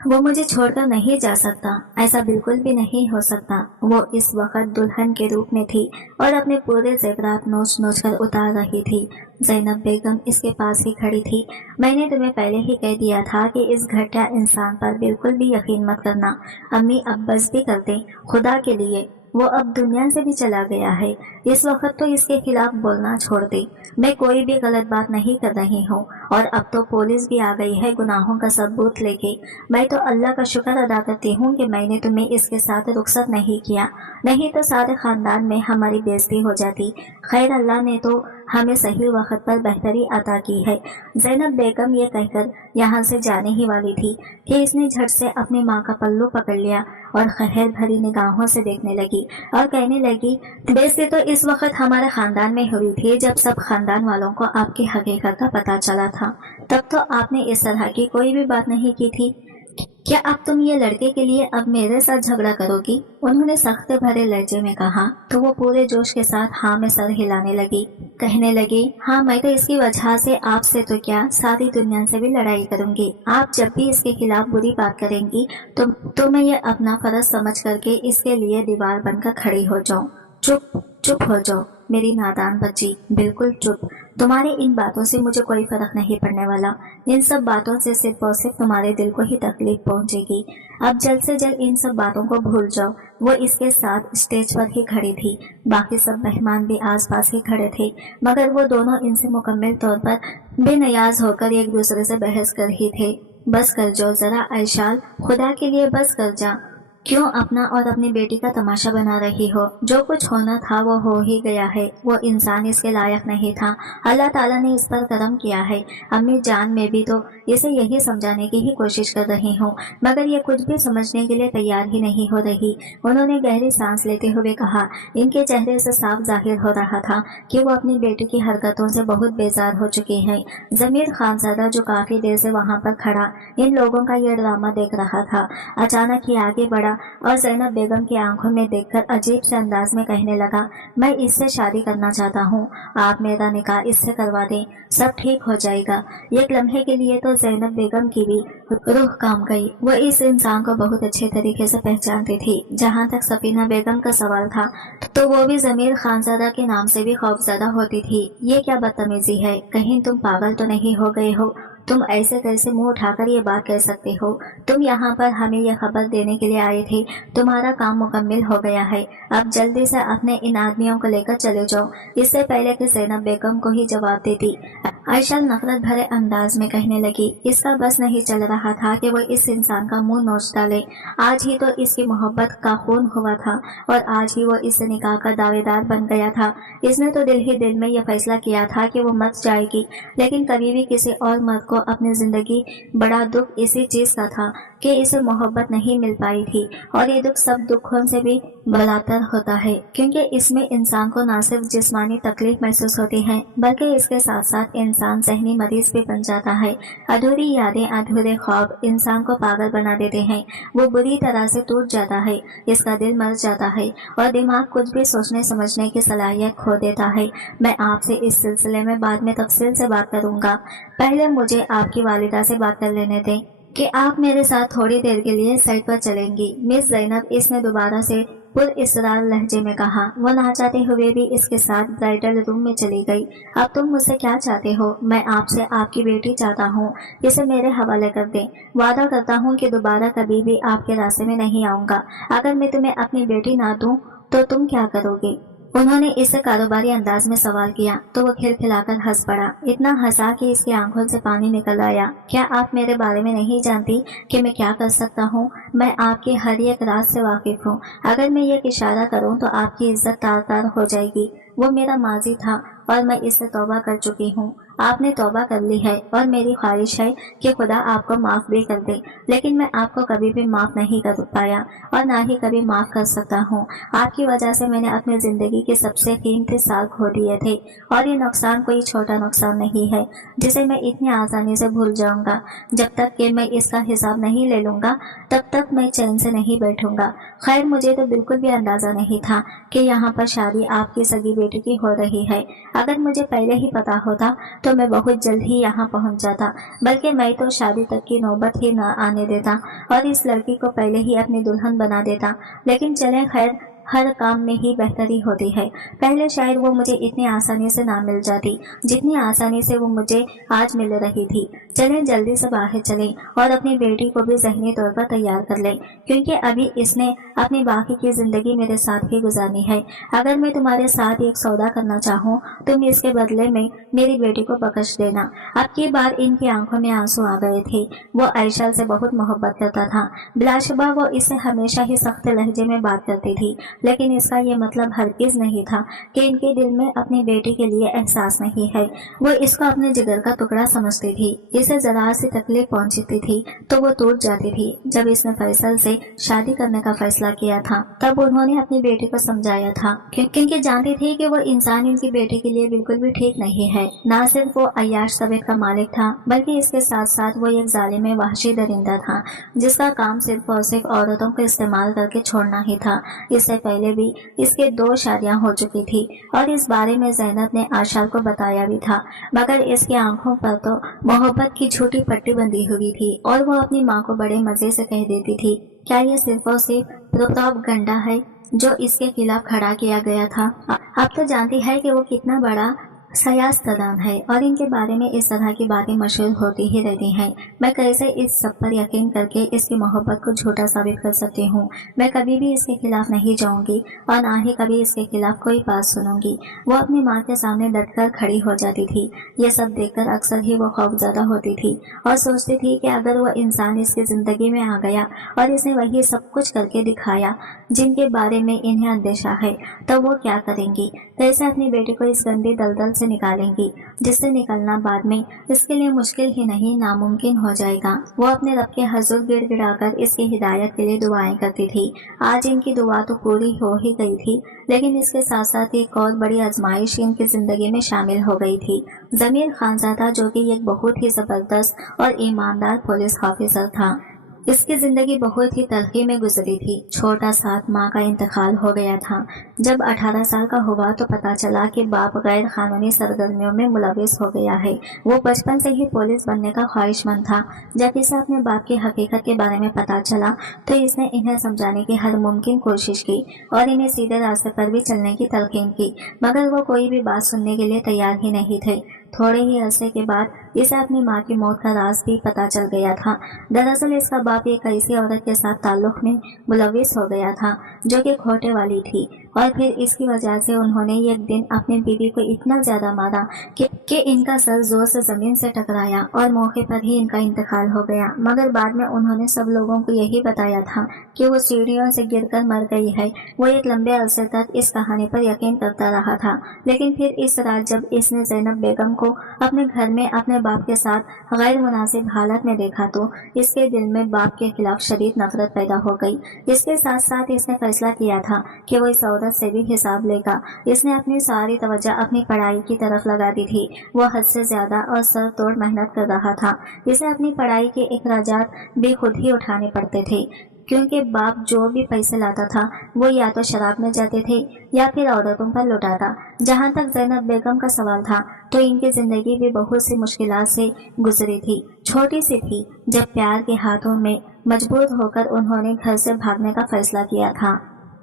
वो मुझे छोड़कर नहीं जा सकता, ऐसा बिल्कुल भी नहीं हो सकता। वो इस वक्त दुल्हन के रूप में थी और अपने पूरे ज़ेवरात नोच नोच कर उतार रही थी। ज़ैनब बेगम इसके पास ही खड़ी थी। मैंने तुम्हें पहले ही कह दिया था कि इस घटिया इंसान पर बिल्कुल भी यकीन मत करना। अम्मी अब्बस भी करते, खुदा के लिए वो अब दुनिया से भी चला गया है। इस वक्त तो इसके खिलाफ बोलना छोड़ दे। मैं कोई भी गलत बात नहीं कर रही हूँ और अब तो पुलिस भी आ गई है गुनाहों का सबूत लेके। मैं तो अल्लाह का शुक्र अदा करती हूँ कि मैंने तुम्हें इसके साथ रुखसत नहीं किया, नहीं तो सारे खानदान में हमारी बेइज्जती हो जाती। खैर अल्लाह ने तो हमें सही वक्त पर बेहतरी अता की है। ज़ैनब बेगम ये कहकर यहाँ से जाने ही वाली थी कि इसने झट से अपनी माँ का पल्लू पकड़ लिया और खैर भरी निगाहों से देखने लगी और कहने लगी, बेइज्जती तो इस वक्त हमारे खानदान में हुई थी जब सब खानदान वालों को आपकी हकीकत का पता चला था। तब तो आपने इस तरह की कोई भी बात नहीं की थी। क्या अब तुम ये लड़के के लिए अब मेरे साथ झगड़ा करोगी? उन्होंने सख्त भरे लहजे में कहा। तो वो पूरे जोश के साथ हाँ में सर हिलाने लगी, कहने लगी, हाँ मैं तो इसकी वजह से आपसे तो क्या सारी दुनिया से भी लड़ाई करूंगी। आप जब भी इसके खिलाफ बुरी बात करेंगी तो मैं ये अपना फर्ज समझ करके इसके लिए दीवार बनकर खड़ी हो जाऊं। चुप चुप हो जाओ मेरी नादान बच्ची, बिल्कुल चुप। तुम्हारी इन बातों से मुझे कोई फर्क नहीं पड़ने वाला। इन सब बातों से सिर्फ और सिर्फ तुम्हारे दिल को ही तकलीफ पहुंचेगी। अब जल्द से जल्द इन सब बातों को भूल जाओ। वो इसके साथ स्टेज पर ही खड़ी थी, बाकी सब मेहमान भी आसपास ही खड़े थे, मगर वो दोनों इनसे मुकम्मल तौर पर बेनियाज होकर एक दूसरे से बहस कर ही थे। बस कर जाओ जरा आयशाल, खुदा के लिए बस कर जा। क्यों अपना और अपनी बेटी का तमाशा बना रही हो? जो कुछ होना था वो हो ही गया है। वो इंसान इसके लायक नहीं था। अल्लाह ताला ने इस पर करम किया है। अम्मी जान में भी तो इसे यही समझाने की ही कोशिश कर रही हूँ, मगर ये कुछ भी समझने के लिए तैयार ही नहीं हो रही। उन्होंने गहरी सांस लेते हुए कहा। इनके चेहरे से साफ जाहिर हो रहा था कि वो अपनी बेटी की हरकतों से बहुत बेजार हो चुके हैं। जमीर खानजादा जो काफी देर से वहाँ पर खड़ा इन लोगों का ये ड्रामा देख रहा था, अचानक ही आगे बढ़ा और ज़ैनब बेगम की आंखों में देखकर अजीब से अंदाज में कहने लगा, मैं इससे शादी करना चाहता हूँ। आप मेरा निकाह इससे करवा दें, सब ठीक हो जाएगा। एक लम्हे के लिए तो ज़ैनब बेगम की भी रूह काम गई। वो इस इंसान को बहुत अच्छे तरीके से पहचानती थी। जहाँ तक सफीना बेगम का सवाल था तो वो भी ज़मीर खानज़ादा के नाम से भी खौफज़दा होती थी। ये क्या बदतमीजी है? कहीं तुम पागल तो नहीं हो गए हो? तुम ऐसे कैसे मुंह उठाकर ये बात कह सकते हो? तुम यहाँ पर हमें यह खबर देने के लिए आए थे। तुम्हारा काम मुकम्मल हो गया है। अब जल्दी से अपने इन आदमियों को लेकर चले जाओ। इससे पहले कि ज़ैनब बेगम को ही जवाब देती, आयशा नफरत भरे अंदाज में कहने लगी। इसका बस नहीं चल रहा था कि वो इस इंसान का मुंह नोच डाले। आज ही तो इसकी मोहब्बत का खून हुआ था और आज ही वो इस निकाह का दावेदार बन गया था। इसने तो दिल ही दिल में यह फैसला किया था कि वो मर जाएगी, लेकिन कभी भी किसी और मर्द को अपनी जिंदगी बड़ा दुख इसी चीज का था कि इसे मोहब्बत नहीं मिल पाई थी। और ये दुख सब दुखों से भी बलातर होता है, क्योंकि इसमें इंसान को न सिर्फ जिस्मानी तकलीफ महसूस होती है, बल्कि इसके साथ साथ इंसान ज़हनी मरीज भी बन जाता है। अधूरी यादें, अधूरे ख्वाब इंसान को पागल बना देते हैं। वो बुरी तरह से टूट जाता है, इसका दिल मर जाता है और दिमाग कुछ भी सोचने समझने की सलाहियत खो देता है। मैं आपसे इस सिलसिले में बाद में तफसील से बात करूंगा। पहले मुझे आपकी वालिदा से बात कर लेने दें कि आप मेरे साथ थोड़ी देर के लिए साइड पर चलेंगी। मिस ज़ैनब, इसने दोबारा से पुरइसरार लहजे में कहा। वो ना चाहते हुए भी इसके साथ ब्राइडल रूम में चली गई। अब तुम मुझसे क्या चाहते हो? मैं आपसे आपकी बेटी चाहता हूँ, इसे मेरे हवाले कर दें। वादा करता हूँ कि दोबारा कभी भी आपके रास्ते में नहीं आऊँगा। अगर मैं तुम्हें अपनी बेटी ना दूँ तो तुम क्या करोगे? उन्होंने इससे कारोबारी अंदाज में सवाल किया तो वो खिलखिलाकर हंस पड़ा, इतना हंसा कि इसकी आंखों से पानी निकल आया। क्या आप मेरे बारे में नहीं जानती कि मैं क्या कर सकता हूँ? मैं आपकी हर एक राज से वाकिफ हूँ। अगर मैं ये इशारा करूँ तो आपकी इज्जत तार तार हो जाएगी। वो मेरा माजी था और मैं इससे तौबा कर चुकी हूँ। आपने तौबा कर ली है और मेरी ख्वाहिश है कि खुदा आपको माफ़ भी कर दे, लेकिन मैं आपको कभी भी माफ़ नहीं कर पाया और ना ही कभी माफ़ कर सकता हूँ। आपकी वजह से मैंने अपनी ज़िंदगी के सबसे कीमती साल खो दिए थे और ये नुकसान कोई छोटा नुकसान नहीं है जिसे मैं इतनी आसानी से भूल जाऊँगा। जब तक कि मैं इसका हिसाब नहीं ले लूँगा तब तक मैं चैन से नहीं बैठूँगा। खैर, मुझे तो बिल्कुल भी अंदाज़ा नहीं था कि यहाँ पर शादी आपकी सगी बेटी की हो रही है। अगर मुझे पहले ही पता होता तो तो मैं बहुत जल्द ही यहाँ पहुँच जाता, बल्कि मैं तो शादी तक की नौबत ही न आने देता और इस लड़की को पहले ही अपनी दुल्हन बना देता। लेकिन चले खैर, हर काम में ही बेहतरी होती है। पहले शायद वो मुझे इतनी आसानी से ना मिल जाती जितनी आसानी से वो मुझे आज मिल रही थी। चलें जल्दी से बाहर चलें और अपनी बेटी को भी ज़हनी तौर पर तैयार कर लें, क्योंकि अभी इसने अपनी बाकी की ज़िंदगी मेरे साथ ही गुजारनी है। अगर मैं तुम्हारे साथ एक सौदा करना चाहूँ, तुम इसके बदले में मेरी बेटी को बख्श देना। अब की बार इनकी आंखों में आंसू आ गए थे। वो आयशा से बहुत मोहब्बत करता था। बिलाशुबा वो इससे हमेशा ही सख्त लहजे में बात करती थी, लेकिन इसका ये मतलब हरगिज नहीं था कि इनके दिल में अपनी बेटी के लिए एहसास नहीं है। वो इसको अपने जिगर का टुकड़ा समझती थी। इसे जरा सी तकलीफ पहुंचती थी तो वो टूट जाती थी। जब इसने फैसल से शादी करने का फैसला किया था, तब उन्होंने अपनी बेटी को समझाया था, क्योंकि जानती थी कि वो इंसान इनकी बेटी के लिए बिल्कुल भी ठीक नहीं है। न सिर्फ वो अय्याश तबीयत का मालिक था, बल्कि इसके साथ साथ वो एक जालिम वहशी दरिंदा था, जिसका काम सिर्फ और सिर्फ औरतों को इस्तेमाल करके छोड़ना ही था। इससे पहले भी इसके 2 शादियां हो चुकी थी और इस बारे में ज़ैनब ने आशाल को बताया भी था, मगर इसकी आंखों पर तो मोहब्बत की छोटी पट्टी बंधी हुई थी और वो अपनी माँ को बड़े मजे से कह देती थी, क्या ये सिर्फ और सिर्फ प्रोपेगेंडा है जो इसके खिलाफ खड़ा किया गया था। अब तो जानती है कि वो कितना बड़ा सयास्तदान है और इनके बारे में इस तरह की बातें मशहूर होती ही रहती हैं। मैं कैसे इस सब पर यकीन करके इसकी मोहब्बत को झूठा साबित कर सकती हूँ। मैं कभी भी इसके खिलाफ नहीं जाऊँगी और ना ही कभी इसके खिलाफ कोई बात सुनूंगी। वो अपनी माँ के सामने डटकर खड़ी हो जाती थी। ये सब देखकर अक्सर ही वो खौफजदा होती थी और सोचती थी कि अगर वो इंसान इसकी ज़िंदगी में आ गया और इसने वही सब कुछ करके दिखाया जिनके बारे में इन्हें अंदेशा है, तो वो क्या करेंगी, कैसे अपनी बेटी को इस गंदी दलदल से निकालेंगी, जिससे निकलना बाद में इसके लिए मुश्किल ही नहीं नामुमकिन हो जाएगा। वो अपने रब के हुजूर गिड़गिड़ाकर इसकी हिदायत के लिए दुआएं करती थी। आज इनकी दुआ तो पूरी हो ही गई थी, लेकिन इसके साथ साथ एक और बड़ी आजमाइश इनकी जिंदगी में शामिल हो गई थी। जमीर खानजादा, जो कि एक बहुत ही जबरदस्त और ईमानदार पुलिस ऑफिसर था, इसकी जिंदगी बहुत ही तलखी में गुजरी थी। छोटा साथ माँ का इंतकाल हो गया था। जब 18 साल का हुआ तो पता चला कि बाप गैर कानूनी सरगर्मियों में मुलविस हो गया है। वो बचपन से ही पुलिस बनने का ख्वाहिशमंद था। जब इसे अपने बाप की हकीकत के बारे में पता चला तो इसने इन्हें समझाने की हर मुमकिन कोशिश की और इन्हें सीधे रास्ते पर भी चलने की तलकीन की, मगर वो कोई भी बात सुनने के लिए तैयार ही नहीं थे। थोड़े ही अरसे के बाद इसे अपनी माँ की मौत का राज भी पता चल गया था। दरअसल इसका बाप एक ऐसी औरत के साथ ताल्लुक में मुलविस हो गया था जो कि खोटे वाली थी, और फिर इसकी वजह से उन्होंने एक दिन अपनी बीवी को इतना ज्यादा मारा कि इनका सर जोर से जमीन से टकराया और मौके पर ही इनका इंतकाल हो गया। मगर बाद में उन्होंने सब लोगों को यही बताया था कि वो सीढ़ियों से गिरकर मर गई है। वो एक लंबे अरसे तक इस कहानी पर यकीन करता रहा था, लेकिन फिर इस रात जब इसने ज़ैनब बेगम को अपने घर में अपने बाप के साथ गैर मुनासिब हालत में देखा तो इसके दिल में बाप के खिलाफ शदीद नफरत पैदा हो गई। इसके साथ साथ इसने फैसला किया था कि वो इस औरत से भी हिसाब लेगा। इसने अपनी सारी तवज्जो अपनी पढ़ाई की तरफ लगा दी थी। वो हद से ज्यादा और सर तोड़ मेहनत कर रहा था। इसे अपनी पढ़ाई के अखराजात भी खुद ही उठाने पड़ते थे, क्योंकि बाप जो भी पैसे लाता था वो या तो शराब में जाते थे या फिर औरतों पर लुटाता। जहाँ तक ज़ैनब बेगम का सवाल था तो इनकी जिंदगी भी बहुत सी मुश्किलात से गुजरी थी। छोटी सी थी जब प्यार के हाथों में मजबूर होकर उन्होंने घर से भागने का फैसला किया था।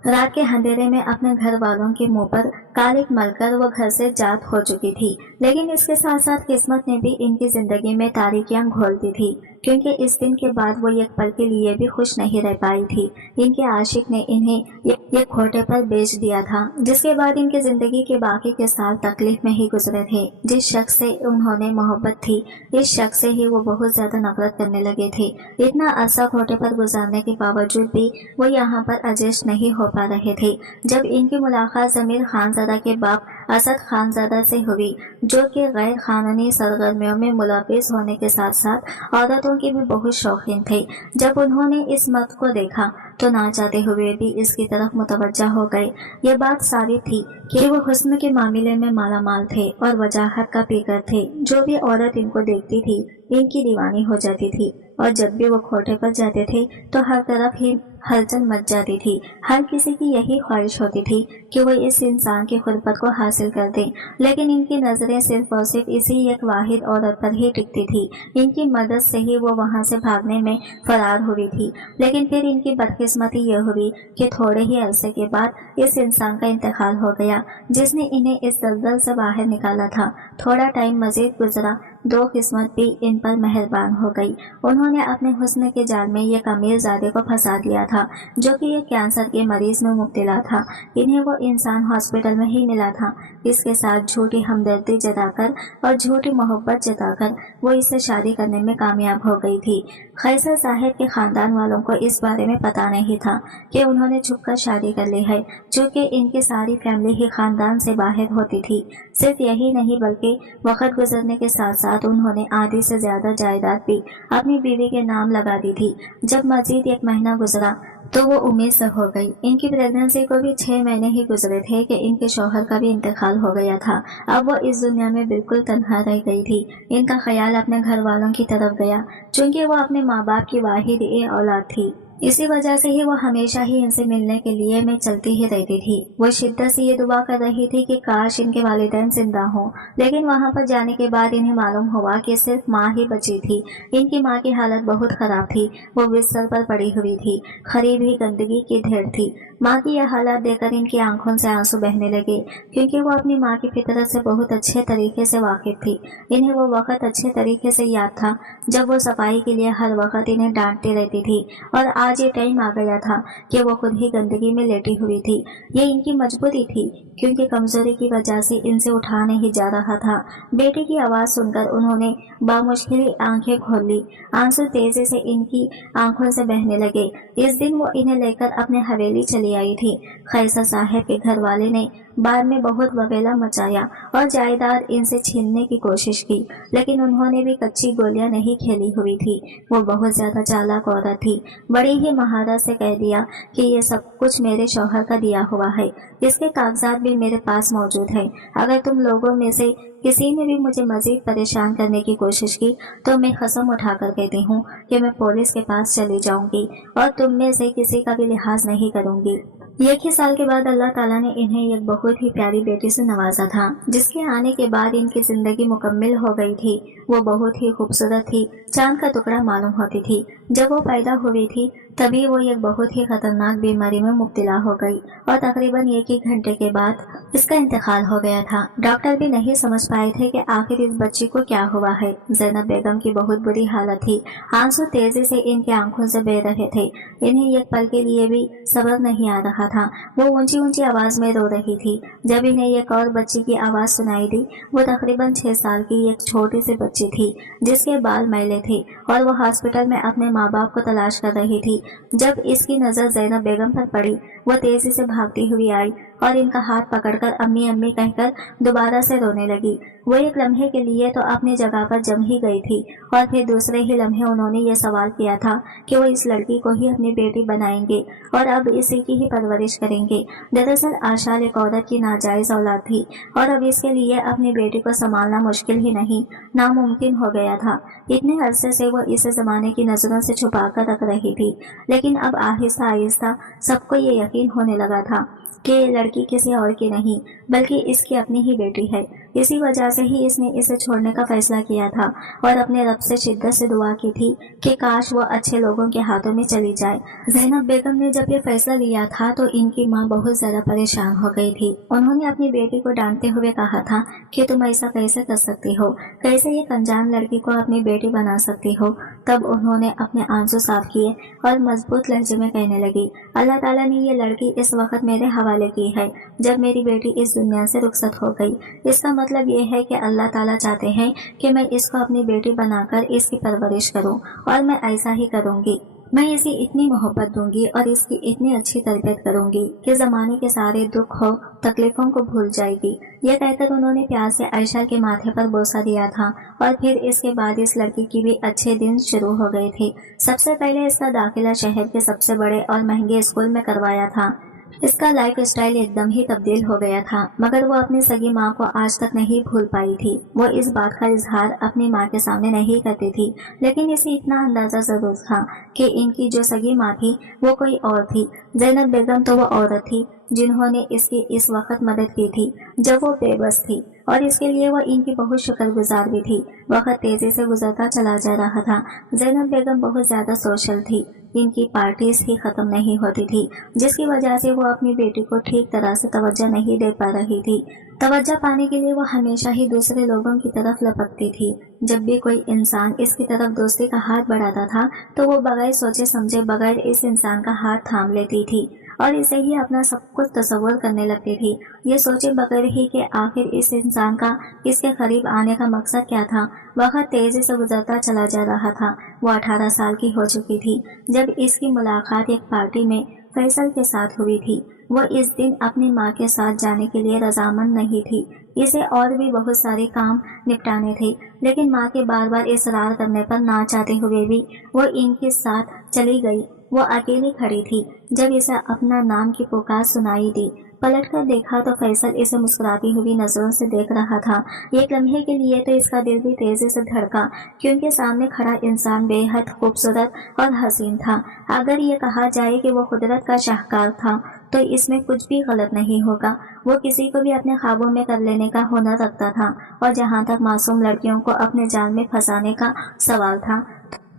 रात के अंधेरे में अपने घर वालों के मुंह पर कालिक मलकर वो घर से जात हो चुकी थी, लेकिन इसके साथ साथ किस्मत ने भी इनकी जिंदगी में तारीकियां घोल दी थी, क्योंकि इस दिन के बाद वो एक पल के लिए भी खुश नहीं रह पाई थी। इनके आशिक ने इन्हें एक खोटे पर बेच दिया था, जिसके बाद इनकी जिंदगी के बाकी के साल तकलीफ में ही गुजरे थे। जिस शख्स से उन्होंने मोहब्बत थी, इस शख्स से ही वो बहुत ज्यादा नफरत करने लगे थे। इतना अरसा खोटे पर गुजारने के बावजूद भी वो यहाँ पर एडजस्ट नहीं हो पा रहे थे। जब इनकी मुलाकात जमीर खानजादा के बाप असद खानजादा से हुई, जो कि गैर कानूनी सरगर्मियों में मुलविस होने के साथ साथ औरतों के भी बहुत शौकीन थे। जब उन्होंने इस मर्द को देखा तो ना चाहते हुए भी इसकी तरफ मुतवज्जा हो गए। ये बात साबित थी कि वो हुस्न के मामले में मालामाल थे और वजाहत का पीकर थे। जो भी औरत इनको देखती थी इनकी दीवानी हो जाती थी, और जब भी वो खोटे पर जाते थे तो हर तरफ ही हलचल मच जाती थी। हर किसी की यही ख्वाहिश होती थी कि वो इस इंसान की खुरपत को हासिल कर दे, लेकिन इनकी नजरें सिर्फ और सिर्फ इसी एक वाहिद औरत पर ही टिकती थी। इनकी मदद से ही वो वहां से भागने में फरार हुई थी। लेकिन फिर इनकी बदकिस्मती ये हुई कि थोड़े ही अरसे के बाद इस इंसान का इंतकाल हो गया जिसने इन्हें इस दलदल से बाहर निकाला था। थोड़ा टाइम मजीद गुजरा, दो किस्मत भी इन पर मेहरबान हो गई। उन्होंने अपने हुस्न के जाल में एक अमीरजादे को फंसा दिया था जो कि एक कैंसर के मरीज में मुब्तला था। इन्हें वो इंसान हॉस्पिटल में ही मिला था। इसके साथ झूठी हमदर्दी जताकर और झूठी मोहब्बत जताकर वो इससे शादी करने में कामयाब हो गई थी। खैसर साहब के खानदान वालों को इस बारे में पता नहीं था कि उन्होंने छुपकर शादी कर ली है, चूँकि इनकी सारी फैमिली ही खानदान से बाहर होती थी। सिर्फ यही नहीं बल्कि वक्त गुजरने के साथ साथ उन्होंने आधी से ज्यादा जायदाद भी अपनी बीवी के नाम लगा दी थी। जब मजीद एक महीना गुजरा तो वो उम्मीद से हो गई। इनकी प्रेगनेंसी को भी 6 महीने ही गुजरे थे कि इनके शौहर का भी इंतकाल हो गया था। अब वो इस दुनिया में बिल्कुल तन्हा रह गई थी। इनका ख्याल अपने घर वालों की तरफ गया, चूँकि वो अपने माँ बाप की वाहिद औलाद थी। इसी वजह से ही वो हमेशा ही इनसे मिलने के लिए मैं चलती ही रहती थी। वो शिद्दत से ये दुआ कर रही थी कि काश इनके वालिदैन जिंदा हों, लेकिन वहाँ पर जाने के बाद इन्हें मालूम हुआ कि सिर्फ माँ ही बची थी। इनकी माँ की हालत बहुत खराब थी। वो बिस्तर पर पड़ी हुई थी, करीब ही गंदगी की ढेर थी। माँ की यह हालत देखकर इनकी आंखों से आंसू बहने लगे, क्योंकि वो अपनी माँ की फितरत से बहुत अच्छे तरीके से वाकिफ थी। इन्हें वो वक्त अच्छे तरीके से याद था जब वो सफाई के लिए हर वक्त इन्हें डांटती रहती थी, और आज ये टाइम आ गया था कि वो खुद ही गंदगी में लेटी हुई थी। ये इनकी मजबूरी थी, क्योंकि कमजोरी की वजह से इनसे उठा नहीं जा रहा था। बेटे की आवाज सुनकर उन्होंने बामुश्किल आंखें खोल ली। आंसू तेजी से इनकी आंखों से बहने लगे। इस दिन वो इन्हें लेकर अपने हवेली चली आई थी। खैसर साहब के घर वाले ने बाद में बहुत वबेला मचाया और जायदाद इनसे छीनने की कोशिश की, लेकिन उन्होंने भी कच्ची गोलियां नहीं खेली हुई थी। वो बहुत ज्यादा चालाक औरत थी। बड़ी ही महारत से कह दिया कि ये सब कुछ मेरे शौहर का दिया हुआ है, इसके कागजात भी मेरे पास मौजूद है। अगर तुम लोगों में से किसी ने भी मुझे मजीद परेशान करने की कोशिश की तो मैं कसम उठाकर कहती हूँ कि मैं पुलिस के पास चली जाऊंगी और तुम में से किसी का भी लिहाज नहीं करूंगी। 1 ही साल के बाद अल्लाह ताला ने इन्हें एक बहुत ही प्यारी बेटी से नवाजा था, जिसके आने के बाद इनकी जिंदगी मुकम्मिल हो गई थी। वो बहुत ही खूबसूरत थी, चांद का टुकड़ा मालूम होती थी। जब वो पैदा हुई थी तभी वो एक बहुत ही खतरनाक बीमारी में मुब्तला हो गई और तकरीबन 1 ही घंटे के बाद इसका इंतकाल हो गया था। डॉक्टर भी नहीं समझ पाए थे कि आखिर इस बच्ची को क्या हुआ है। ज़ैनब बेगम की बहुत बुरी हालत थी। आंसू तेजी से इनकी आंखों से बह रहे थे। इन्हें एक पल के लिए भी सब्र नहीं आ रहा था। वो ऊंची ऊंची आवाज में रो रही थी। जब इन्हें एक और बच्ची की आवाज सुनाई दी, वो तकरीबन 6 साल की एक छोटी सी बच्ची थी जिसके बाल मैले थे और वो हॉस्पिटल में अपने माँ बाप को तलाश कर रही थी। जब इसकी नजर ज़ैनब बेगम पर पड़ी, वो तेजी से भागती हुई आई और इनका हाथ पकड़कर अम्मी अम्मी कहकर दोबारा से रोने लगी। वो एक लम्हे के लिए तो अपनी जगह पर जम ही गई थी और फिर दूसरे ही लम्हे उन्होंने ये सवाल किया था कि वो इस लड़की को ही अपनी बेटी बनाएंगे और अब इसी की ही परवरिश करेंगे। दरअसल आशाल एक औरत की नाजायज औलाद थी और अब इसके लिए अपनी बेटी को संभालना मुश्किल ही नहीं, नामुमकिन हो गया था। इतने अरसे से वो इसे जमाने की नजरों से छुपा कर रख रही थी, लेकिन अब आहिस्ता आहिस्ता सबको ये यकीन होने लगा था कि ये लड़की किसी और की नहीं बल्कि इसकी अपनी ही बेटी है। इसी वजह से ही इसने इसे छोड़ने का फैसला किया था और अपने रब से शिद्दत से दुआ की थी कि काश वो अच्छे लोगों के हाथों में चली जाए। ज़ैनब बेगम ने जब ये फैसला लिया था तो इनकी माँ बहुत ज्यादा परेशान हो गई थी। उन्होंने अपनी बेटी को डांटते हुए कहा था कि तुम ऐसा कैसे कर सकती हो, कैसे एक अनजान लड़की को अपनी बेटी बना सकती हो। तब उन्होंने अपने आंसू साफ किए और मजबूत लहजे में कहने लगी, अल्लाह ताला ने ये लड़की इस वक्त मेरे हवाले की है जब मेरी बेटी इस दुनिया से रुखसत हो गई। इसका मतलब ये है कि अल्लाह ताला चाहते हैं कि मैं इसको अपनी बेटी बनाकर इसकी परवरिश करूं और मैं ऐसा ही करूंगी। मैं इसे इतनी मोहब्बत दूंगी और इसकी इतनी अच्छी तरबियत करूंगी कि ज़माने के सारे दुख हो तकलीफों को भूल जाएगी। यह कहकर उन्होंने प्यार से आयशा के माथे पर बोसा दिया था और फिर इसके बाद इस लड़की की भी अच्छे दिन शुरू हो गए थे। सबसे पहले इसका दाखिला शहर के सबसे बड़े और महंगे स्कूल में करवाया था। اس کا لائف اسٹائل ایک دم ہی تبدیل ہو گیا تھا، مگر وہ اپنی سگی ماں کو آج تک نہیں بھول پائی تھی۔ وہ اس بات کا اظہار اپنی ماں کے سامنے نہیں کرتی تھی، لیکن اسے اتنا اندازہ ضرور تھا کہ ان کی جو سگی ماں تھی وہ کوئی اور تھی۔ زینب بیگم تو وہ عورت تھی جنہوں نے اس کی اس وقت مدد کی تھی جب وہ بے بس تھی، اور اس کے لیے وہ ان کی بہت شکر گزار بھی تھی۔ وقت تیزی سے گزرتا چلا جا رہا تھا۔ زینب بیگم بہت زیادہ سوشل تھی، ان کی پارٹیز ہی ختم نہیں ہوتی تھی، جس کی وجہ سے وہ اپنی بیٹی کو ٹھیک طرح سے توجہ نہیں دے پا رہی تھی۔ توجہ پانے کے لیے وہ ہمیشہ ہی دوسرے لوگوں کی طرف لپکتی تھی۔ جب بھی کوئی انسان اس کی طرف دوستی کا ہاتھ بڑھاتا تھا تو وہ بغیر سوچے سمجھے بغیر اس انسان کا ہاتھ تھام لیتی تھی اور اسے ہی اپنا سب کچھ تصور کرنے لگتی تھی، یہ سوچے بغیر ہی کہ آخر اس انسان کا اس کے قریب آنے کا مقصد کیا تھا۔ وقت تیزی سے گزرتا چلا جا رہا تھا۔ وہ 18 سال کی ہو چکی تھی جب اس کی ملاقات ایک پارٹی میں فیصل کے ساتھ ہوئی تھی۔ وہ اس دن اپنی ماں کے ساتھ جانے کے لیے رضامند نہیں تھی، اسے اور بھی بہت سارے کام نپٹانے تھے، لیکن ماں کے بار بار اصرار کرنے پر نہ چاہتے ہوئے بھی وہ ان کے ساتھ چلی گئی۔ وہ اکیلی کھڑی تھی جب اسے اپنا نام کی پکار سنائی دی۔ پلٹ کر دیکھا تو فیصل اسے مسکراتی ہوئی نظروں سے دیکھ رہا تھا۔ ایک لمحے کے لیے تو اس کا دل بھی تیزی سے دھڑکا، کیونکہ سامنے کھڑا انسان بے حد خوبصورت اور حسین تھا۔ اگر یہ کہا جائے کہ وہ قدرت کا شاہکار تھا تو اس میں کچھ بھی غلط نہیں ہوگا۔ وہ کسی کو بھی اپنے خوابوں میں کر لینے کا ہنر رکھتا تھا، اور جہاں تک معصوم لڑکیوں کو اپنے جال میں پھنسانے کا سوال تھا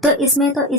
تو اس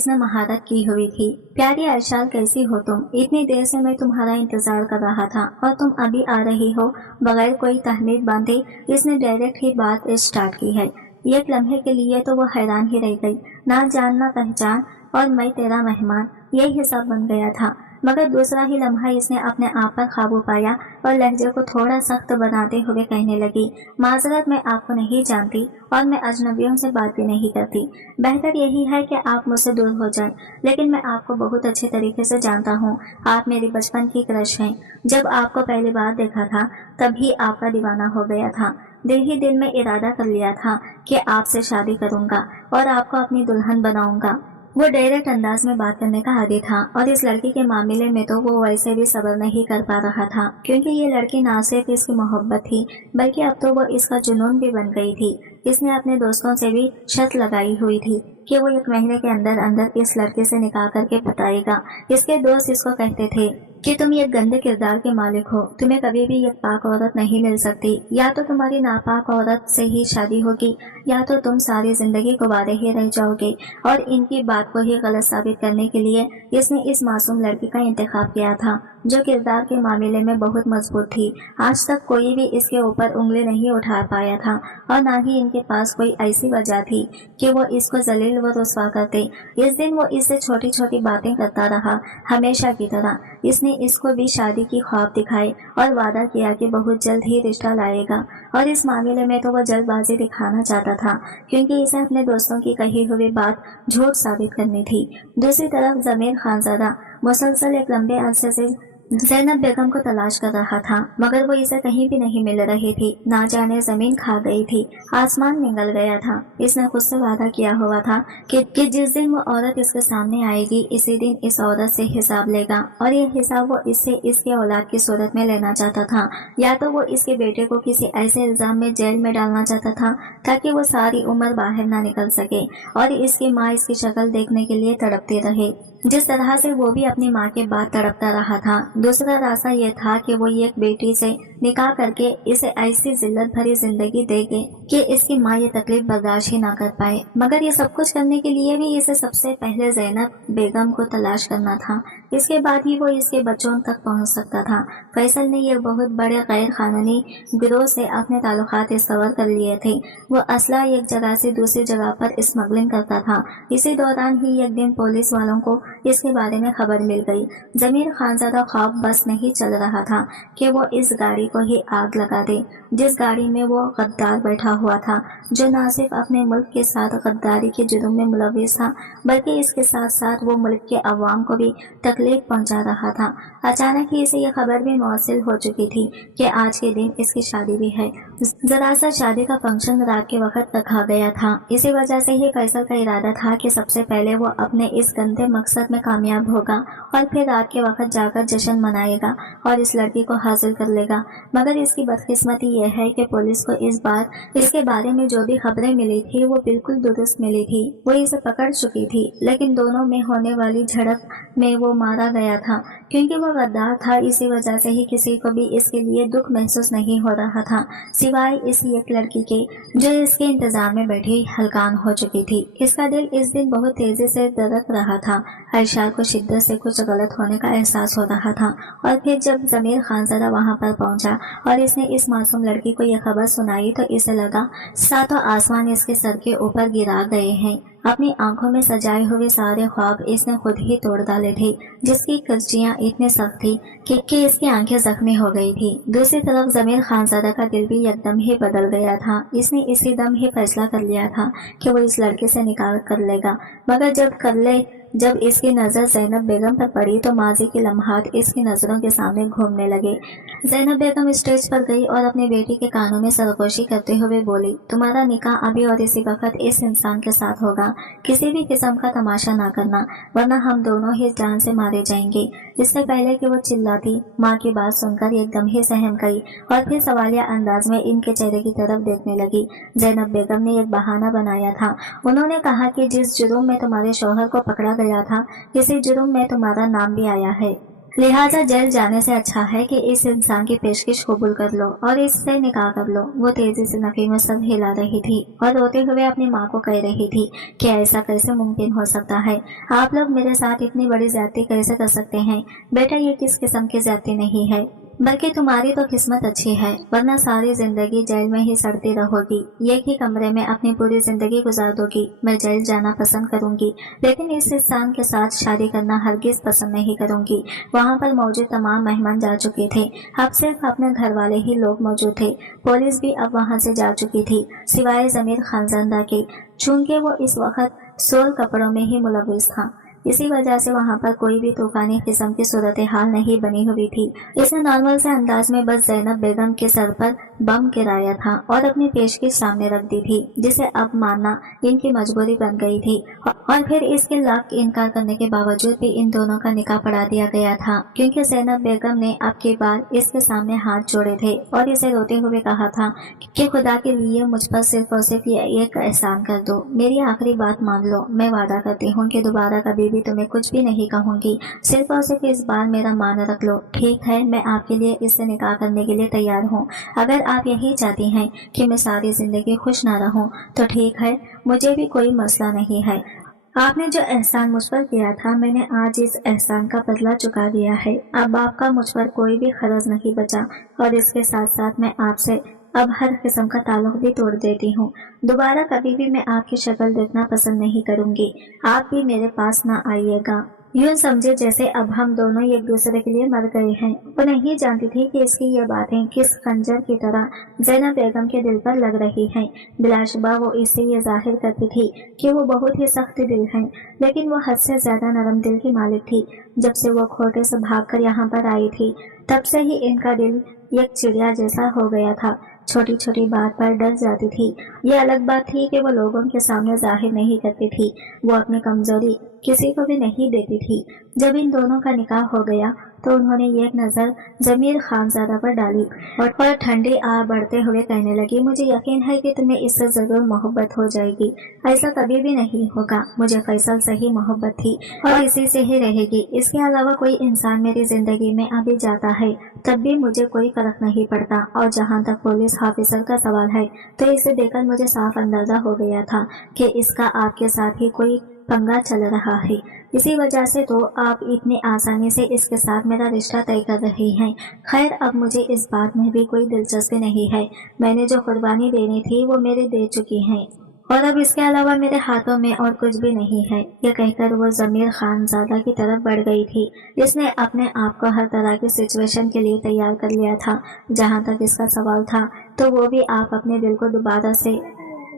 نے مہارت کی ہوئی تھی۔ پیاری ارشال، کیسی ہو تم؟ اتنی دیر سے میں تمہارا انتظار کر رہا تھا اور تم ابھی آ رہی ہو؟ بغیر کوئی تہمید باندھے اس نے ڈائریکٹ ہی بات اسٹارٹ کی ہے۔ ایک لمحے کے لیے تو وہ حیران ہی رہ گئی۔ نہ جان نہ پہچان اور میں تیرا مہمان، یہ حساب بن گیا تھا۔ مگر دوسرا ہی لمحہ اس نے اپنے آپ پر قابو پایا اور لہجے کو تھوڑا سخت بناتے ہوئے کہنے لگی، معذرت، میں آپ کو نہیں جانتی اور میں اجنبیوں سے بات بھی نہیں کرتی۔ بہتر یہی ہے کہ آپ مجھ سے دور ہو جائیں، لیکن میں آپ کو بہت اچھے طریقے سے جانتا ہوں۔ آپ میری بچپن کی کرش ہیں۔ جب آپ کو پہلی بار دیکھا تھا تب ہی آپ کا دیوانہ ہو گیا تھا۔ دل ہی دل میں ارادہ کر لیا تھا کہ آپ سے شادی کروں گا اور آپ کو اپنی دلہن بناؤں گا۔ وہ ڈائریکٹ انداز میں بات کرنے کا عادی تھا، اور اس لڑکی کے معاملے میں تو وہ ویسے بھی صبر نہیں کر پا رہا تھا، کیونکہ یہ لڑکی نہ صرف اس کی محبت تھی بلکہ اب تو وہ اس کا جنون بھی بن گئی تھی۔ اس نے اپنے دوستوں سے بھی شرط لگائی ہوئی تھی کہ وہ 1 مہینے کے اندر اندر اس لڑکے سے نکاح کر کے بتائے گا۔ اس کے دوست اس کو کہتے تھے کہ تم ایک گندے کردار کے مالک ہو، تمہیں کبھی بھی ایک پاک عورت نہیں مل سکتی، یا تو تمہاری ناپاک عورت سے ہی شادی ہوگی یا تو تم ساری زندگی گوارے ہی رہ جاؤ گے۔ اور ان کی بات کو ہی غلط ثابت کرنے کے لیے اس نے اس معصوم لڑکی کا انتخاب کیا تھا جو کردار کے معاملے میں بہت مضبوط تھی۔ آج تک کوئی بھی اس کے اوپر انگلی نہیں اٹھا پایا تھا، اور نہ ہی ان کے پاس کوئی ایسی وجہ تھی کہ وہ اس کو ذلیل و رسوا کرتے۔ اس دن وہ اس سے چھوٹی چھوٹی باتیں کرتا رہا، ہمیشہ کی طرح۔ اس نے اس کو بھی شادی کی خواب دکھائے اور وعدہ کیا کہ بہت جلد ہی رشتہ لائے گا، اور اس معاملے میں تو وہ جلد بازی دکھانا چاہتا تھا، کیونکہ اسے اپنے دوستوں کی کہی ہوئی بات جھوٹ ثابت کرنی تھی۔ دوسری طرف ضمیر خانزادہ مسلسل ایک لمبے عرصے سے زینب بیگم کو تلاش کر رہا تھا، مگر وہ اسے کہیں بھی نہیں مل رہی تھی۔ نہ جانے زمین کھا گئی تھی، آسمان نگل گیا تھا۔ اس نے خود سے وعدہ کیا ہوا تھا کہ جس دن وہ عورت اس کے سامنے آئے گی اسی دن اس عورت سے حساب لے گا، اور یہ حساب وہ اس سے اس کے اولاد کی صورت میں لینا چاہتا تھا، یا تو وہ اس کے بیٹے کو کسی ایسے الزام میں جیل میں ڈالنا چاہتا تھا تاکہ وہ ساری عمر باہر نہ نکل سکے اور اس کی ماں اس کی شکل دیکھنے کے لیے تڑپتی رہے، جس طرح سے وہ بھی اپنی ماں کے بعد تڑپتا رہا تھا۔ دوسرا راستہ یہ تھا کہ وہ ایک بیٹی سے نکاح کر کے اسے ایسی ذلت بھری زندگی دے گے کہ اس کی ماں یہ تکلیف برداشت ہی نہ کر پائے۔ مگر یہ سب کچھ کرنے کے لیے بھی اسے سب سے پہلے زینب بیگم کو تلاش کرنا تھا، اس کے بعد ہی وہ اس کے بچوں تک پہنچ سکتا تھا۔ فیصل نے یہ بہت بڑے غیر قانونی گروہ سے اپنے تعلقات استوار کر لیے تھے۔ وہ اسلحہ ایک جگہ سے دوسری جگہ پر اسمگلنگ کرتا تھا۔ اسی دوران ہی ایک دن پولیس والوں کو اس کے بارے میں خبر مل گئی۔ ضمیر خانزادہ خواب بس نہیں چل رہا تھا کہ وہ اس گاڑی کو ہی آگ لگا دے جس گاڑی میں وہ غدار بیٹھا ہوا تھا، جو نہ صرف اپنے ملک کے ساتھ غداری کے جرم میں ملوث تھا بلکہ اس کے ساتھ ساتھ وہ ملک کے عوام کو بھی تکلیف پہنچا رہا تھا۔ اچانک ہی اسے یہ خبر بھی موصول ہو چکی تھی کہ آج کے دن اس کی شادی بھی ہے۔ जरा सा शादी का फंक्शन रात के वक्त रखा गया था। इसी वजह से ही फैसल का इरादा था कि सबसे पहले वो अपने इस गंदे मकसद में कामयाब होगा और फिर रात के वक्त जाकर जश्न मनाएगा और इस लड़की को हासिल कर लेगा। मगर इसकी बदकिस्मती ये है कि पुलिस को इस बार इसके बारे में जो भी खबरें मिली थी वो बिल्कुल दुरुस्त मिली थी। वो इसे पकड़ चुकी थी, लेकिन दोनों में होने वाली झड़प में वो मारा गया था। क्योंकि वो गद्दार था, इसी वजह से ही किसी को भी इसके लिए दुख महसूस नहीं हो रहा था, सिवाय इस एक लड़की के जो इसके इंतजार में बैठी हलकान हो चुकी थी। इसका दिल इस दिन बहुत तेजी से धड़क रहा था। अर्शाद को शिद्दत से कुछ गलत होने का एहसास हो रहा था। और फिर जब जमीर खानज़ादा वहां पर पहुंचा और इसने इस मासूम लड़की को यह खबर सुनाई तो इसे लगा सातों आसमान इसके सर के ऊपर गिरा गए हैं। अपनी आंखों में सजाए हुए सारे ख्वाब इसने खुद ही तोड़ डाले थे, जिसकी कर्जियां इतनी सख्त थी कि इसकी आंखें जख्मी हो गई थी। दूसरी तरफ जमीर खानज़ादा का दिल भी एकदम ही बदल गया था। इसने इसी दम ही फैसला कर लिया था कि वो इस लड़के से निकाह कर लेगा। मगर जब इसकी नज़र ज़ैनब बेगम पर पड़ी तो माजी के लम्हात इसकी नज़रों के सामने घूमने लगे। ज़ैनब बेगम स्टेज पर गई और अपनी बेटी के कानों में सरगोशी करते हुए बोली, तुम्हारा निकाह अभी और इसी वक्त इस इंसान के साथ होगा। किसी भी किस्म का तमाशा ना करना, वरना हम दोनों ही जान से मारे जाएंगे। इससे पहले कि वो चिल्लाती, माँ की बात सुनकर एकदम ही सहम गई और फिर सवालिया अंदाज में इनके चेहरे की तरफ देखने लगी। ज़ैनब बेगम ने एक बहाना बनाया था। उन्होंने कहा कि जिस जुर्म में तुम्हारे शौहर को पकड़ा गया था, इसी जुर्म में तुम्हारा नाम भी आया है, लिहाजा जेल जाने से अच्छा है कि इस इंसान की पेशकश कबूल कर लो और इससे निकाह कर लो। वो तेजी से नफी में सर हिला रही थी और रोते हुए अपनी माँ को कह रही थी कि ऐसा कैसे मुमकिन हो सकता है, आप लोग मेरे साथ इतनी बड़ी ज्यादती कैसे कर सकते हैं। बेटा, ये किस किस्म की ज्यादती नहीं है, बल्कि तुम्हारी तो किस्मत अच्छी है, वरना सारी जिंदगी जेल में ही सड़ती रहोगी। एक ही कमरे में अपनी पूरी जिंदगी गुजार दोगी। मैं जेल जाना पसंद करूंगी, लेकिन इस इंसान के साथ शादी करना हरगिज पसंद नहीं करूंगी। वहाँ पर मौजूद तमाम मेहमान जा चुके थे, अब सिर्फ अपने घर वाले ही लोग मौजूद थे। पुलिस भी अब वहाँ से जा चुकी थी, सिवाय जमीर खानज़ादा के, चूंकि वो इस वक्त सोल कपड़ों में ही मुलविस था। इसी वजह से वहाँ पर कोई भी तूफानी किस्म की सूरत हाल नहीं बनी हुई थी। इसने नॉर्मल से अंदाज में बस ज़ैनब बेगम के सर पर बम गिराया था और अपनी पेशकश सामने रख दी थी, जिसे अब मानना इनकी मजबूरी बन गई थी। और फिर इसके लाख इनकार करने के बावजूद भी इन दोनों का निकाह पढ़ा दिया गया था, क्योंकि ज़ैनब बेगम ने अब की बार इसके सामने हाथ जोड़े थे और इसे रोते हुए कहा था कि खुदा के लिए मुझ पर सिर्फ और सिर्फ ये एक एहसान कर दो, मेरी आखिरी बात मान लो। मैं वादा करती हूँ कि दोबारा कभी भी तुम्हें कुछ भी नहीं कहूँगी, सिर्फ और सिर्फ इस बार मेरा मान रख लो। ठीक है, मैं आपके लिए इससे निकाह करने के लिए तैयार हूँ। अगर आप यही चाहती हैं कि मैं सारी जिंदगी खुश ना रहूँ तो ठीक है, मुझे भी कोई मसला नहीं है। आपने जो एहसान मुझ पर किया था, मैंने आज इस एहसान का बदला चुका दिया है। अब आपका मुझ पर कोई भी खर्च नहीं बचा और इसके साथ साथ मैं आपसे अब हर किस्म का ताल्लुक भी तोड़ देती हूँ। दोबारा कभी भी मैं आपकी शक्ल देखना पसंद नहीं करूँगी। आप भी मेरे पास ना आइएगा। यूं समझे जैसे अब हम दोनों एक दूसरे के लिए मर गए हैं। वो नहीं जानती थी कि इसकी ये बातें किस खंजर की तरह ज़ैनब बेगम के दिल पर लग रही हैं। बिलाशुबा वो इससे ये जाहिर करती थी कि वो बहुत ही सख्त दिल है, लेकिन वो हद से ज्यादा नरम दिल की मालिक थी। जब से वो खोटे से भागकर यहाँ पर आई थी, तब से ही इनका दिल एक चिड़िया जैसा हो गया था। छोटी छोटी बात पर डर जाती थी। ये अलग बात थी कि वो लोगों के सामने जाहिर नहीं करती थी। वो अपनी कमजोरी किसी को भी नहीं देती थी। जब इन दोनों का निकाह हो गया तो उन्होंने एक नज़र जमीर खानज़ादा पर डाली और ठंडी आ बढ़ते हुए कहने लगी, मुझे यकीन है कि तुम्हें इससे जरूर मोहब्बत हो जाएगी। ऐसा कभी भी नहीं होगा। मुझे फैसल से ही मोहब्बत थी और इसी से ही रहेगी। इसके अलावा कोई इंसान मेरी जिंदगी में अभी जाता है तब भी मुझे कोई फर्क नहीं पड़ता। और जहाँ तक पुलिस ऑफिसर का सवाल है, तो इसे देखकर मुझे साफ अंदाजा हो गया था कि इसका आपके साथ ही कोई पंगा चल रहा है। इसी वजह से तो आप इतनी आसानी से इसके साथ मेरा रिश्ता तय कर रही हैं। खैर, अब मुझे इस बात में भी कोई दिलचस्पी नहीं है। मैंने जो कुर्बानी देनी थी वो मेरे दे चुकी हैं और अब इसके अलावा मेरे हाथों में और कुछ भी नहीं है। ये कहकर वो जमीर खानज़ादा की तरफ बढ़ गई थी। इसने अपने आप को हर तरह की सिचुएशन के लिए तैयार कर लिया था। जहाँ तक इसका सवाल था, तो वो भी आप अपने दिल को दोबारा से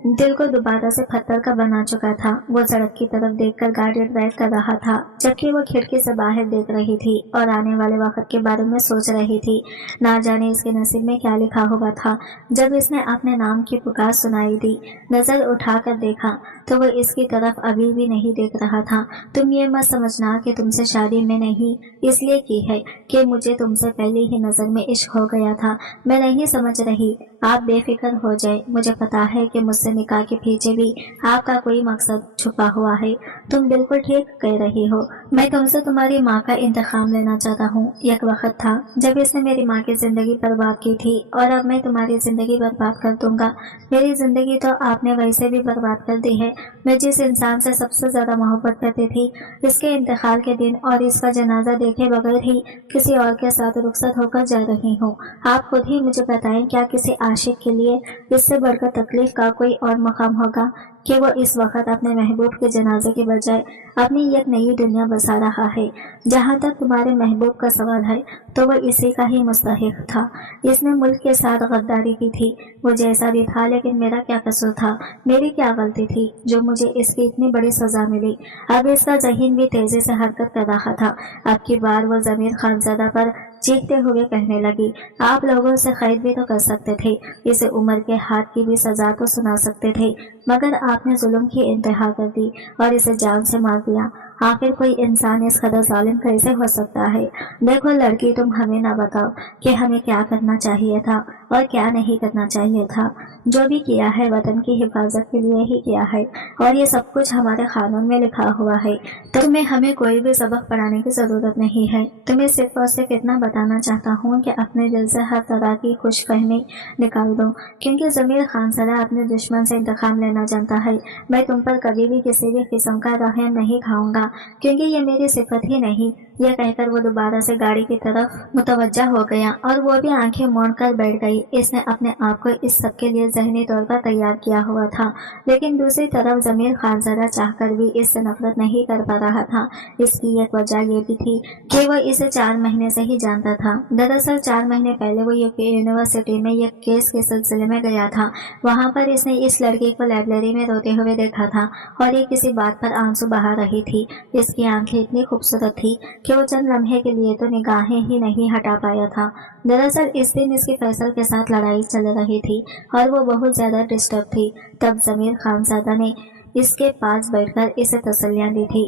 दिल को दोबारा से पत्थर का बना चुका था। वो सड़क की तरफ देखकर गाड़ी ड्राइव कर रहा था, जबकि वो खिड़की से बाहर देख रही थी और आने वाले वक्त के बारे में सोच रही थी। ना जाने इसके नसीब में क्या लिखा हुआ था। जब इसने अपने नाम की पुकार सुनाई दी, नजर उठाकर देखा तो वो इसकी तरफ अभी भी नहीं देख रहा था। तुम ये मत समझना कि तुमसे शादी में नहीं इसलिए की है कि मुझे तुमसे पहले ही नजर में इश्क हो गया था। मैं नहीं समझ रही, आप बेफिक्र हो जाए। मुझे पता है कि मुझसे निकाह के पीछे भी आपका कोई मकसद छुपा हुआ है। तुम बिल्कुल ठीक कह रही हो। मैं तुमसे तुम्हारी माँ का इंतकाम लेना चाहता हूँ। एक वक्त था जब इसने मेरी माँ की जिंदगी बर्बाद की थी और अब मैं तुम्हारी जिंदगी बर्बाद कर दूंगा। मेरी जिंदगी तो आपने वैसे भी बर्बाद कर दी है। मैं जिस इंसान से सबसे ज्यादा मोहब्बत करती थी, इसके इंतकाल के दिन और इसका जनाजा देखे बगैर ही किसी और के साथ रुखसत होकर जा रही हूँ। आप खुद ही मुझे बताएं, क्या किसी आशिक के लिए इससे बढ़कर तकलीफ का कोई और मकाम होगा कि वो इस वक्त अपने महबूब के जनाजे के बजाय अपनी एक नई दुनिया बसा रहा है। जहाँ तक तुम्हारे महबूब का सवाल है तो वो इसी का ही मुस्तहिक था। इसने मुल्क के साथ गद्दारी की थी। वो जैसा भी था, लेकिन मेरा क्या कसूर था, मेरी क्या गलती थी जो मुझे इसकी इतनी बड़ी सजा मिली। अब इसका ज़हीन भी तेजी से हरकत कर रहा था। अब की बार वो ज़मीर खानज़ादा पर चीखते हुए कहने लगी, आप लोगों से खैर भी तो कर सकते थे, इसे उम्र के हाथ की भी सजा तो सुना सकते थे, मगर आपने जुल्म की इंतहा कर दी और इसे जान से मार दिया। आखिर कोई इंसान इस कदर जालिम कैसे हो सकता है। देखो लड़की, तुम हमें ना बताओ कि हमें क्या करना चाहिए था और क्या नहीं करना चाहिए था। जो भी किया है वतन की हिफाजत के लिए ही किया है और ये सब कुछ हमारे कानून में लिखा हुआ है। तो तुम्हें हमें कोई भी सबक पढ़ाने की जरूरत नहीं है। तुम्हें सिर्फ और सिर्फ इतना बताना चाहता हूँ कि अपने दिल से हर तरह की खुशफहमी निकाल दो, क्योंकि ज़मीर खानज़ादा अपने दुश्मन से इंतकाम लेना जानता है। मैं तुम पर कभी भी किसी भी किस्म का रहम नहीं खाऊंगा, क्योंकि ये मेरी सिफत ही नहीं। यह कहकर वो दोबारा से गाड़ी की तरफ मुतवज्जा हो गया और वो भी आंखें मोड़ कर बैठ गई। इसने अपने आप को इस सब के लिए ज़हनी तौर पर तैयार किया हुआ था, लेकिन दूसरी तरफ ज़मीर खानज़ादा चाहकर भी इससे नफरत नहीं कर पा रहा था। इसकी एक वजह ये भी थी कि वो इसे 4 महीने से ही जानता था। दरअसल 4 महीने पहले वो यूनिवर्सिटी में एक केस के सिलसिले में गया था। वहाँ पर इसने इस लड़की को लाइब्रेरी में रोते हुए देखा था और ये किसी बात पर आंसू बहा रही थी। इसकी आंखें इतनी खूबसूरत थी कि वो चंद लम्हे के लिए तो निगाहें ही नहीं हटा पाया था। दरअसल इस दिन इसकी फैसल के साथ लड़ाई चल रही थी और वो बहुत ज्यादा डिस्टर्ब थी। तब ज़मीर खानज़ादा ने इसके पास बैठकर इसे तसल्लियां दी थी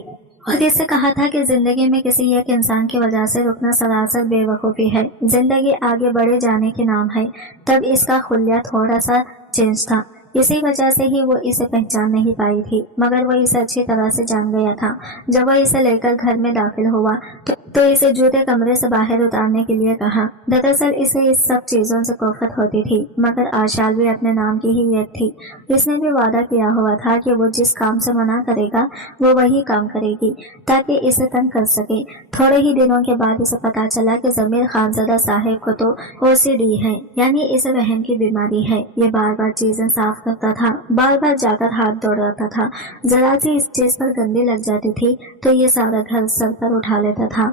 और इससे कहा था कि जिंदगी में किसी एक इंसान की वजह से रुकना सरासर बेवकूफ़ी है, जिंदगी आगे बढ़े जाने के नाम है। तब इसका खुलिया थोड़ा सा चेंज था, इसी वजह से ही वो इसे पहचान नहीं पाई थी, मगर वो इसे अच्छी तरह से जान गया था। जब वो इसे लेकर घर में दाखिल हुआ तो इसे जूते कमरे से बाहर उतारने के लिए कहा। दरअसल इसे इस सब चीज़ों से कोफत होती थी, मगर आशाल भी अपने नाम की ही एक थी। इसने भी वादा किया हुआ था कि वो जिस काम से मना करेगा वो वही काम करेगी ताकि इसे तंग कर सके। थोड़े ही दिनों के बाद इसे पता चला कि ज़मीर खानज़ादा साहिब को तो OCD है, यानी इसे वहम की बीमारी है। ये बार बार चीजें साफ करता था, बार बार जाकर हाथ दौड़ाता था। जरा सी इस चीज पर गंदी लग जाती थी तो ये सारा घर सर पर उठा लेता था।